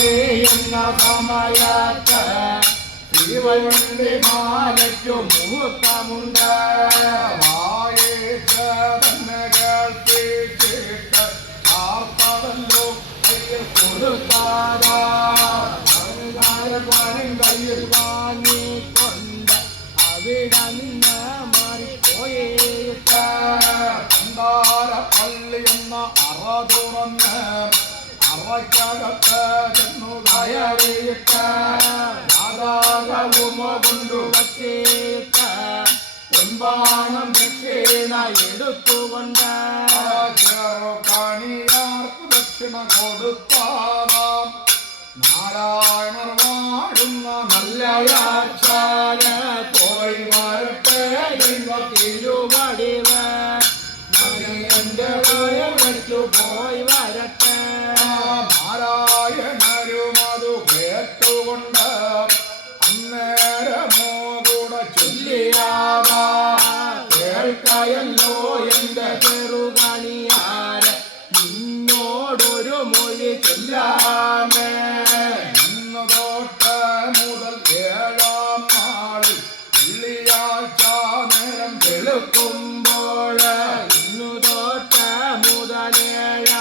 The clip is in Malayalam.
ചെയ്യുന്ന സമയത്ത് ശിവന്റെ മാലയ്ക്കു മുഹൂർത്തമുണ്ട്. വായേശ്വരനെ കേൾപ്പിച്ചിട്ട് ആർത്തതല്ലോ കയ്യിൽ കൊടുത്താരാ കയ്യിൽ വാങ്ങിക്കൊണ്ട് അവിടെ നിന്ന് മാറിപ്പോയേക്ക് പള്ളി എന്ന അറ തുറന്ന് അറയ്ക്കകത്ത് ചെന്നു കയറിയിട്ട് യാതാകവുമ കൊണ്ടുവച്ചേക്ക് പൊൻപാണം ദക്ഷിണ എടുത്തുകൊണ്ട് ചെറുകണിയാർക്ക് ദക്ഷിണ കൊടുത്താറാം. നാരായണർ വാഴുന്ന നല്ലയാച്ചാല പോയി വരട്ടെ തിരുവടിവ് എന്റെ വയച്ചു പോയി വരട്ടെ. നാരായണരും അത് കേട്ടുകൊണ്ട് അന്നേരമോ കൂടെ ചൊല്ലിയാവാ കേൾക്കയല്ലോ എന്റെ ചെറുകണിയാര് നിന്നോടൊരു മൊഴി ചൊല്ലാമേ. ഇന്ന് തൊട്ട് മുതൽ 7-ാം നാളിൽ വെള്ളിയാഴ്ച നേരം വെളുക്കുമ്പോൾ ഇന്നു തൊട്ട് മുതൽ 7